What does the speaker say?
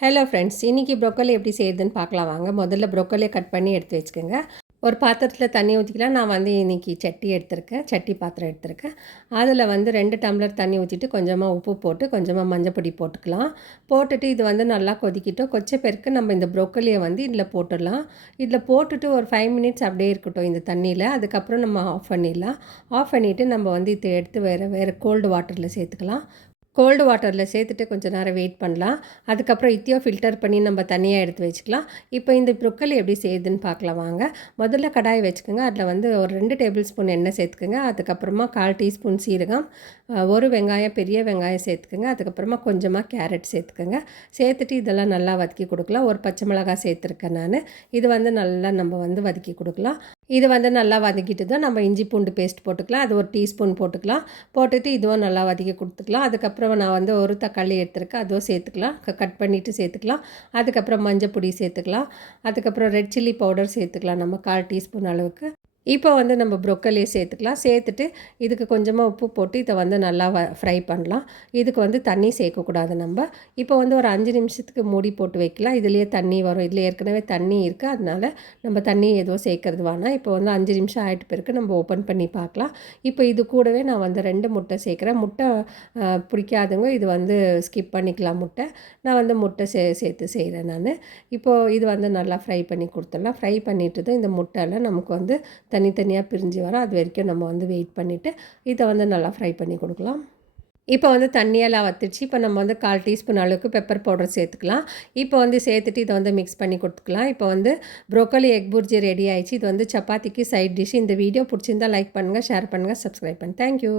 Hello friends, இன்றைக்கி broccoli எப்படி செய்யுதுன்னு பார்க்கலாம் வாங்க. முதல்ல ப்ரோக்கோலியை கட் பண்ணி எடுத்து வச்சுக்கோங்க. ஒரு பாத்திரத்தில் தண்ணி ஊற்றிக்கலாம். நான் வந்து இன்றைக்கி சட்டி பாத்திரம் எடுத்திருக்கேன். அதில் வந்து 2 டம்ளர் தண்ணி ஊற்றிட்டு கொஞ்சமாக உப்பு போட்டு கொஞ்சமாக மஞ்சப்பொடி போட்டுக்கலாம். போட்டுட்டு இது வந்து நல்லா கொதிக்கிட்டோம். கொச்ச பேருக்கு நம்ம இந்த ப்ரோக்கோலியை வந்து இதில் போட்டுடலாம். இதில் போட்டுட்டு ஒரு 5 மினிட்ஸ் அப்படியே இருக்கட்டும் இந்த தண்ணியில். அதுக்கப்புறம் நம்ம ஆஃப் பண்ணிடலாம். ஆஃப் பண்ணிவிட்டு நம்ம வந்து இதை எடுத்து வேறு கோல்டு வாட்டரில் சேர்த்துக்கலாம். கோல்டு வாட்டரில் சேர்த்துட்டு கொஞ்சம் நேரம் வெயிட் பண்ணலாம். அதுக்கப்புறம் இத்தையும் ஃபில்டர் பண்ணி நம்ம தனியாக எடுத்து வச்சுக்கலாம். இப்போ இந்த ப்ரோக்கோலி எப்படி செய்யுதுன்னு பார்க்கலாம் வாங்க. முதல்ல கடாயை வச்சுக்கோங்க. அதில் வந்து ஒரு 2 டேபிள் ஸ்பூன் எண்ணெய் சேர்த்துக்கோங்க. அதுக்கப்புறமா 1/4 டீஸ்பூன் சீரகம், ஒரு வெங்காயம், பெரிய வெங்காயம் சேர்த்துக்கோங்க. அதுக்கப்புறமா கொஞ்சமாக கேரட் சேர்த்துக்கோங்க. சேர்த்துட்டு இதெல்லாம் நல்லா வதக்கி கொடுக்கலாம். ஒரு பச்சை மிளகாய் சேர்த்துருக்கேன் நான். இது வந்து நல்லா நம்ம வந்து வதக்கி கொடுக்கலாம். இது வந்து நல்லா வதக்கிட்டு தான் நம்ம இஞ்சி பூண்டு பேஸ்ட் போட்டுக்கலாம். அது ஒரு டீஸ்பூன் போட்டுக்கலாம். போட்டுட்டு இதுவும் நல்லா வதக்கி கொடுத்துக்கலாம். அதுக்கப்புறம் நான் வந்து ஒரு தக்காளி எடுத்துருக்கேன். அதுவும் சேர்த்துக்கலாம். கட் பண்ணிவிட்டு சேர்த்துக்கலாம். அதுக்கப்புறம் மஞ்சள் பொடி சேர்த்துக்கலாம். அதுக்கப்புறம் ரெட் சில்லி பவுடர் சேர்த்துக்கலாம் நம்ம 1/4 டீஸ்பூன் அளவுக்கு. இப்போ வந்து நம்ம ப்ரோக்கோலியை சேர்த்துக்கலாம். சேர்த்துட்டு இதுக்கு கொஞ்சமாக உப்பு போட்டு இதை வந்து நல்லா ஃப்ரை பண்ணலாம். இதுக்கு வந்து தண்ணி சேர்க்கக்கூடாது நம்ம. இப்போ வந்து ஒரு 5 நிமிஷத்துக்கு மூடி போட்டு வைக்கலாம். இதுலேயே தண்ணி வரும். இதில் ஏற்கனவே தண்ணி இருக்குது. அதனால் நம்ம தண்ணி எதுவும் சேர்க்கறது வேணாம். இப்போ வந்து 5 நிமிஷம் ஆகிட்டு பிறகு நம்ம ஓப்பன் பண்ணி பார்க்கலாம். இப்போ இது கூடவே நான் வந்து 2 முட்டை சேர்க்குறேன். முட்டை பிடிக்காதவங்க இது வந்து ஸ்கிப் பண்ணிக்கலாம் முட்டை. நான் வந்து முட்டை சேர்த்து செய்கிறேன் நான். இப்போது இது வந்து நல்லா ஃப்ரை பண்ணி கொடுத்துடலாம். ஃப்ரை பண்ணிட்டு தான் இந்த முட்டையில் நமக்கு வந்து தனித்தனியாக பிரிஞ்சு வரும். அது வரைக்கும் நம்ம வந்து வெயிட் பண்ணிவிட்டு இதை வந்து நல்லா ஃப்ரை பண்ணி கொடுக்கலாம். இப்போ வந்து தண்ணியெல்லாம் வற்றிடுச்சு. இப்போ நம்ம வந்து 1/4 டீஸ்பூன் அளவுக்கு பெப்பர் பவுடர் சேர்த்துக்கலாம். இப்போ வந்து சேர்த்துட்டு இதை வந்து மிக்ஸ் பண்ணி கொடுத்துக்கலாம். இப்போ வந்து ப்ரோக்கோலி எக் புர்ஜி ரெடி ஆயிடுச்சு. இது வந்து சப்பாத்திக்கு சைட் டிஷ். இந்த வீடியோ பிடிச்சிருந்தால் லைக் பண்ணுங்கள், ஷேர் பண்ணுங்கள், சப்ஸ்கிரைப் பண்ணுங்கள். தேங்க்யூ.